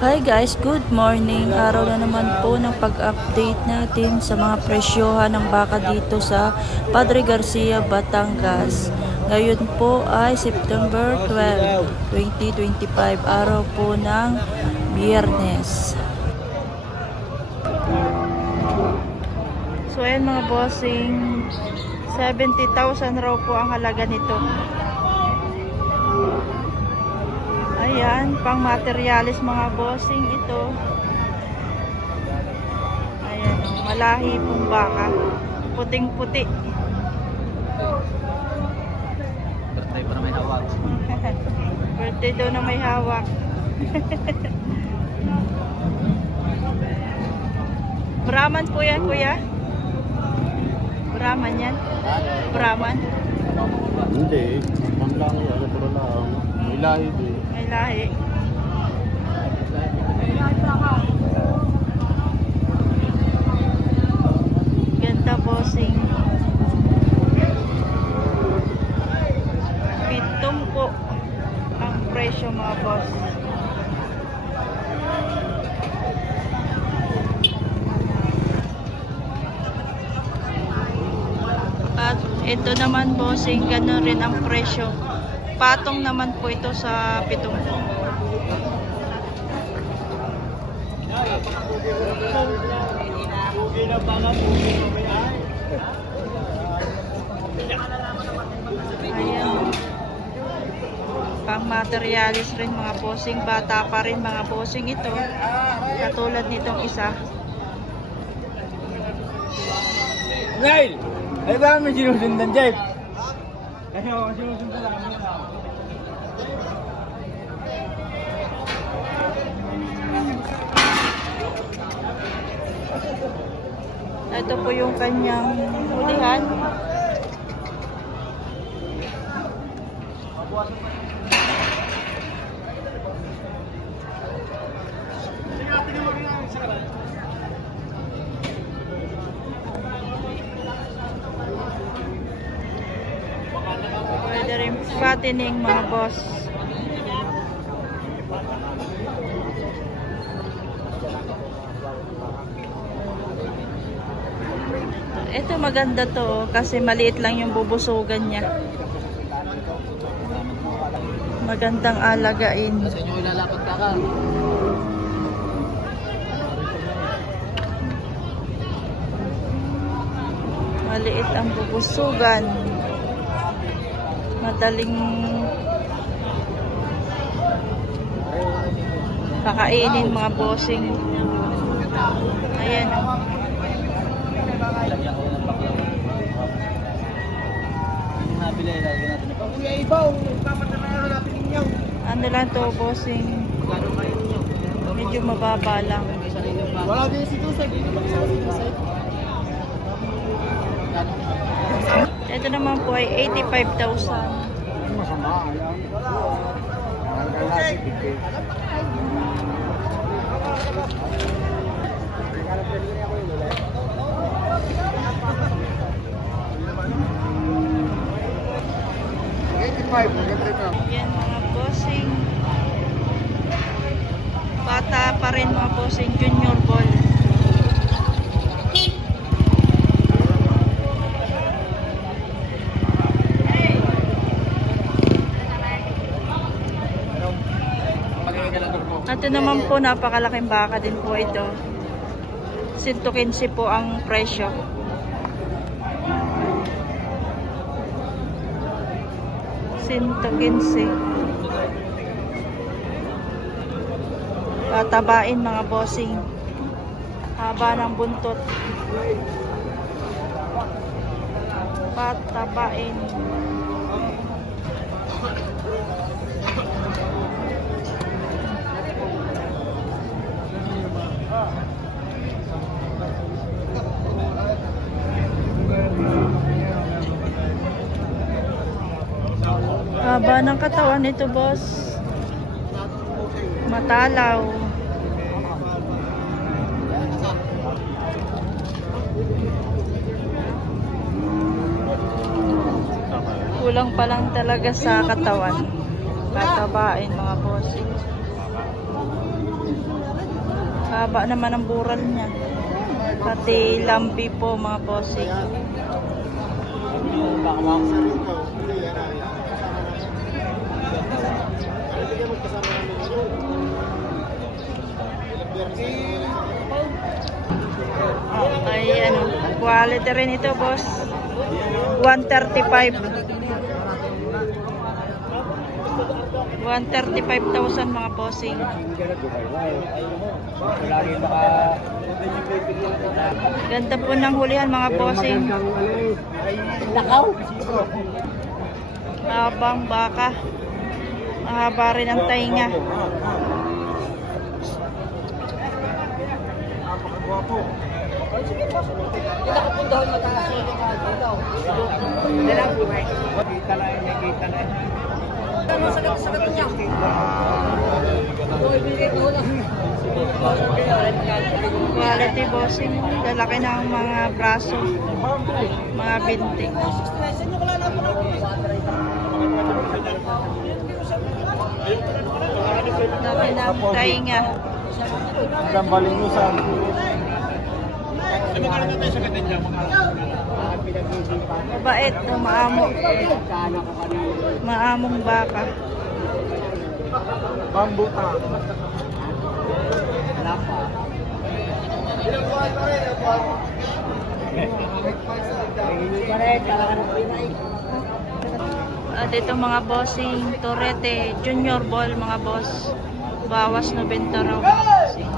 Hi guys, good morning. Araw na naman po ng pag-update natin sa mga presyohan ng baka dito sa Padre Garcia, Batangas. Ngayon po ay September 12, 2025, araw po ng Biyernes. So ayan mga bossing, 70,000 raw po ang halaga nito. Ayan, pang materialis mga bossing ito. Ayan, malahi pong baka. Puting-puti. Birthday pa na may hawak. Birthday daw na may hawak. Brahman po yan, kuya? Brahman yan? Brahman? Hindi. Man lang yan. Ito lang. May lahi din. May lahi. Ganda bossing. Pitong po ang presyo mga boss. At ito naman bossing, gano'n rin ang presyo. Patong naman po ito sa 7. Ayan. Pang materialis rin mga bossing. Bata pa rin mga bossing ito. Katulad nitong isa. Ngail! Ay ba may sinusundan dyan? Kasi ako sinusundan namin na. Ito po yung kanyang hulihan. Pwede rin fattening mga boss. Ito maganda to kasi maliit lang yung bubusugan niya. Magandang alagain. Kasi nyo ilalapat ka. Maliit ang bubusugan. Madaling kakainin mga bossing. Ayan. Lagyan ko ng bakla. Yung nabili, lagyan natin ito. Kuya Ibaw, pamatanayan natin ninyo. Ano lang to bossing? Medyo mababa lang. Wala din si Tusay. Ito naman po ay 85,000. Masama. Yan mga bossing. Bata pa rin mga bossing, junior ball. Ito naman po, napakalaking baka din po ito. 115 po ang presyo. 115. Patabain mga bossing. Haba ng buntot. Patabain. Haba ng katawan nito boss. Matalaw. Kulang pa lang talaga sa katawan. Tatabain mga bossing. Baba naman ang bural niya. Pati lambi po mga bossing. Ay ano, quality rin ito boss. 135. 135,000 mga bossing. Ganda po ng hulihan mga bossing. Lakaw. Habang baka. Mahaba rin ang tainga. Nakapundahan mataas yung dito. Kita na yun, kita na yun. Ano sagat niya? Quality bossing. Lalaki ng mga braso. Mga binti. Dami ng tainga. Ang balinusan. Mabait, maamo. Maamong baka. Bambuta. At ito mga bossing, Torete, Junior Ball mga boss. Bawas 90 raw mga bossing.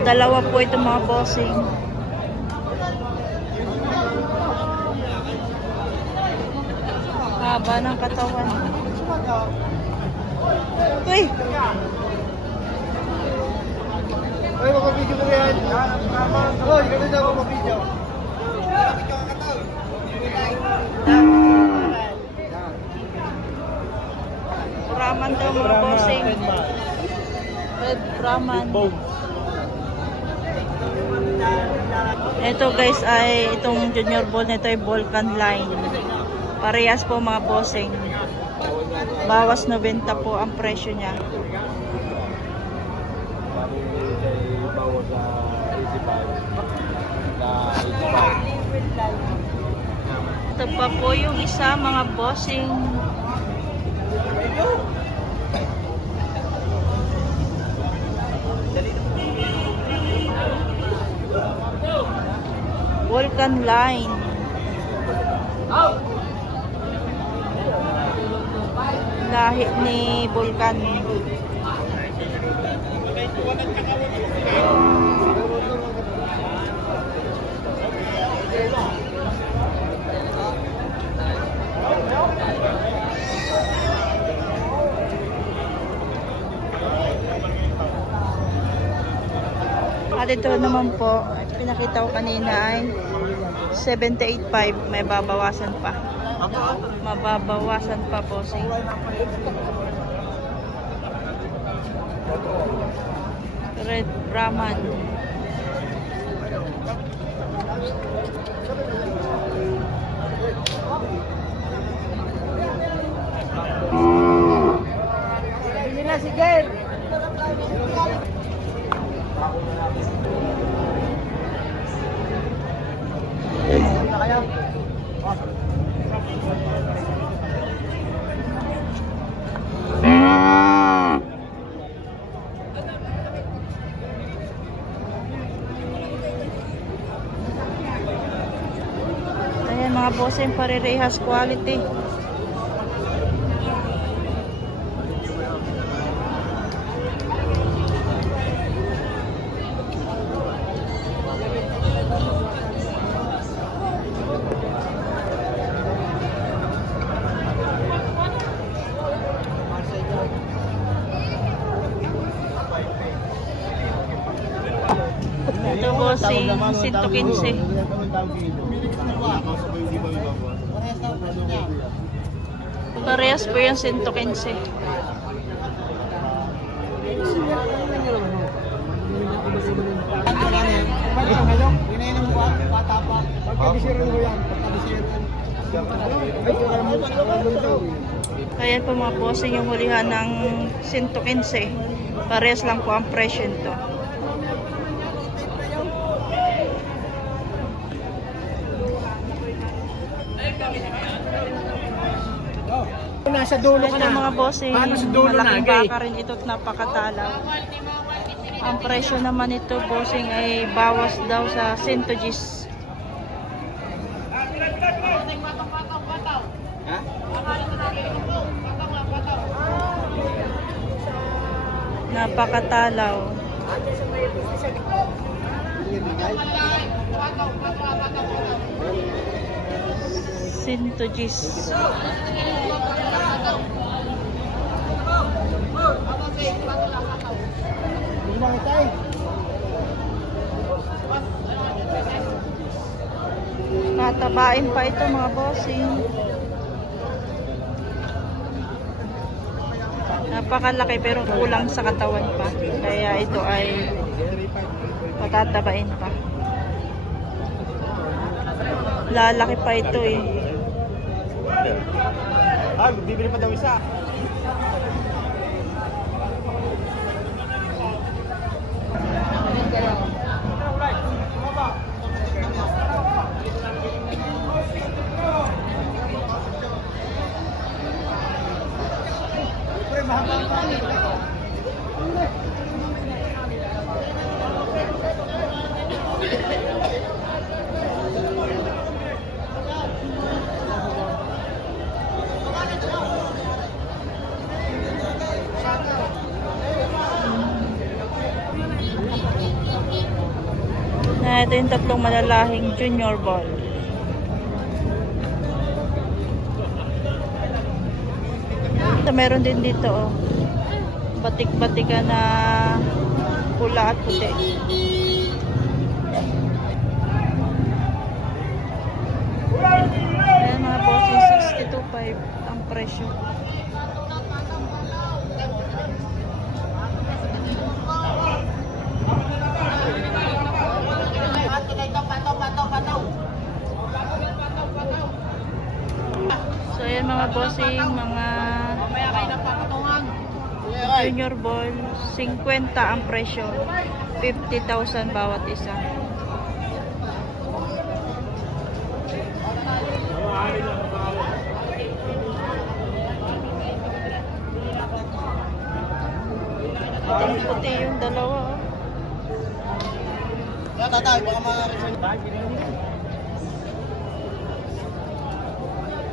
Dalawa po ito mga bossing. Haba ng katawan. Uy! Uy, makapidyo ko yan. Uy, ganun na ako makapidyo. Brahman daw mga bossing. Red Brahman. Ito guys ay itong junior ball nito ay Vulcan line. Parehas po mga bossing. Bawas 90 po ang presyo niya. Bawas sa 85. Ito pa po yung isa mga bossing. Vulcan line. Lahi ni Vulcan. At ito naman po, pinakita ko kanina ay 78.5, may babawasan pa. Mababawasan pa po sing. Red Brahman. Hindi na si Ger. Ayan mga bossing, parehas quality. Ito bossing, 115. Parehas po yung 115. Ayan po mga bossing, yung hulihan ng 115. Parehas lang po ang presyo nito. Nasa dulo ka Ito na. mga bossing, Nasa dulo na, malaking gay. baka rin ito at napakatalaw. Ang presyo naman ito bossing ay bawas daw sa 100 Gs. Ha? Napakatalaw. 100 Gs. Tatabain pa ito mga bossing. Napakalaki pero kulang sa katawan pa. Kaya ito ay patatabain pa. Lalaki pa ito eh. Bibili pa daw isa. Ito yung tatlong malalahing junior ball. Ito meron din dito oh. Batik-batika na pula at puti. Ayan mga bossing, 62.5 ang presyo. So ayan mga bossing, mga junior ball, 50 ang presyo, 50,000 bawat isa. Puting-puti yung dalawa oh. Tatay, baka ma-resign. Di ba?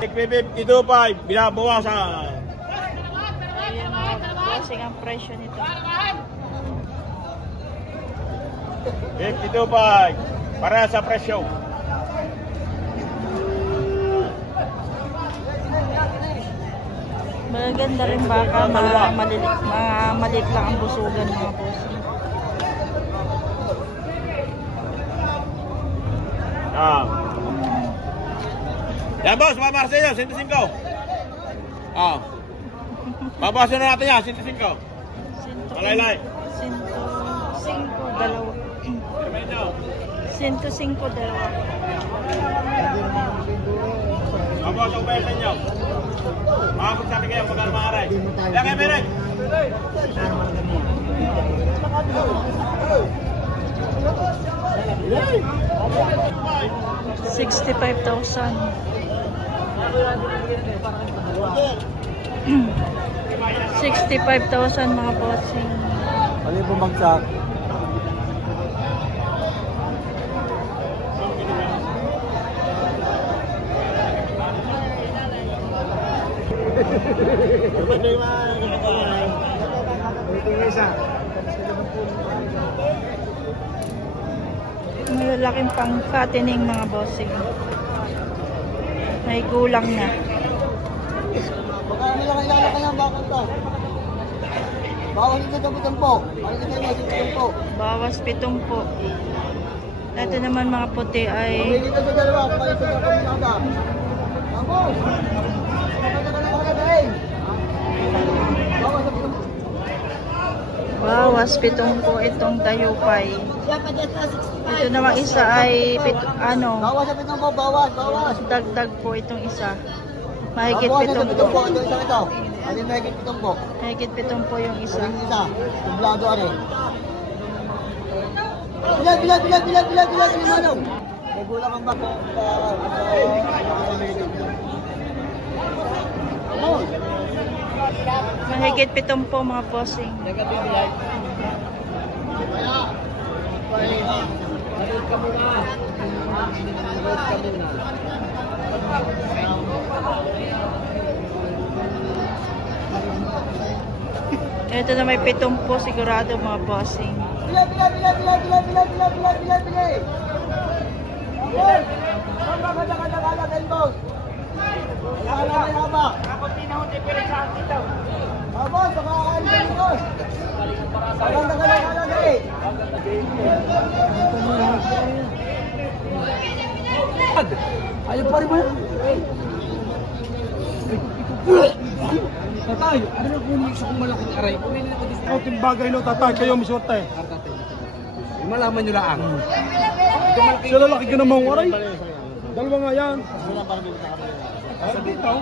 52.5, binabawasan. Ayan mga bossing ang presyo nito. 52.5, para sa presyo. Maganda rin baka, maliit lang ang busugan mga bossing. Yan boss, mamahal sa inyo, 105. Babawasan na natin yan, 105. Malaylay. 105, dalawa. 105, dalawa. Babawasan ko ba sa inyo? Makakot sa akin kayo, pagkano maaray. Yan kayo, Merek. 65,000. 65,000 mga bossing. Ano yung bumagsak? Malalaking pang fattening mga bossing. May gulang na. Baka lang ilalaki ng bakal ka. Bawal ito dabutan po. Ano ito yung masututan po? Bawas 7 po. Ito naman mga puti ay Pwede ito sa dalawa. Kapalit ito kami naka. Vamos! Kapag ka lang kakagain. Bawas sa pitong. bawas 7 po itong tayupay. Ito naman isa ay Bawas sa pitong po. Bawas. Bawas. dagdag po itong isa. Mahigit Bawas sa 7 pitong po. po. Ito isang ito. Ano yung mahigit pitong po? Mahigit 7 po yung isa. Isa. Isa. Tublado are. Bilag. Manong. May gulang ang bako. Mahigit 7 po mga bossing. Ito na may 7 po sigurado mga bossing. Bilag. Kala, boss. Kala may haba. Boss, baka ano, boss. Maganda ka lang kalagay. Ayaw pa rin mo. Tatay, ano na kung isa kong malaking aray? Ikaw timbagay no, tatay, kayo misorte. Malaman nyo lang. Siya lalaki ka namang aray. Dalawa nga yan. Sa dito.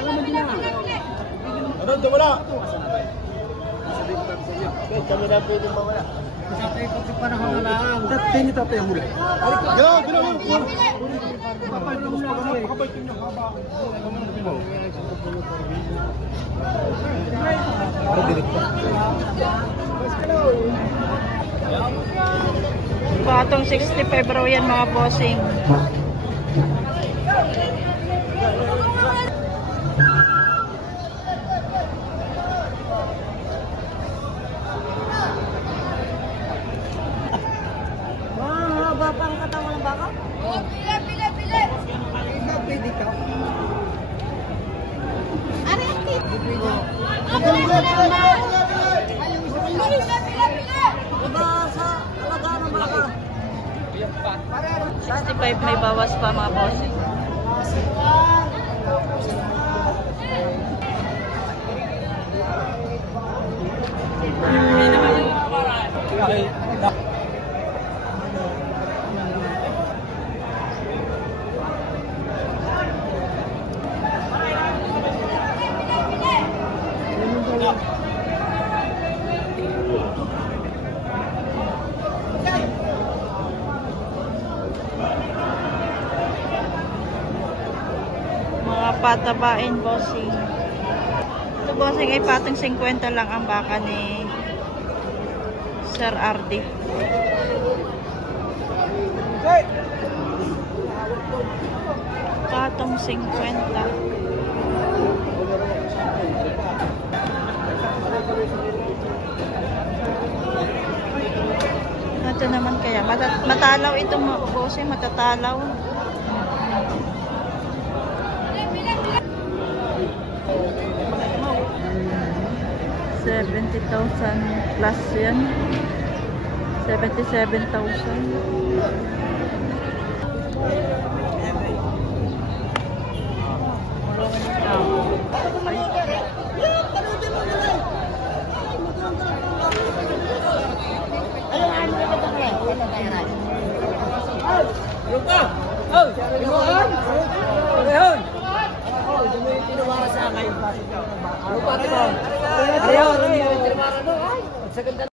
Alam mo din na. Ano, wala. Kami na pwede mawala. Tatay, pati panahon na lang. Tatay ni tatay ang huli. Yo, bilang mo. Tatay, pakabait nyo haba. Patong 65 raw yan mga bossing. Mahaba pa ang katawan ng baka? Bile. Pwede ka. Sa alaga ng baka. 65 may bawas pa mga bossing. Mga patabain bossing. Ito bossing ay patong 50 lang ang baka ni Sir Ardi. Patong 50. Ito naman kaya matalaw itong bossing, matatalaw. $70,000 plus yan. 77,000.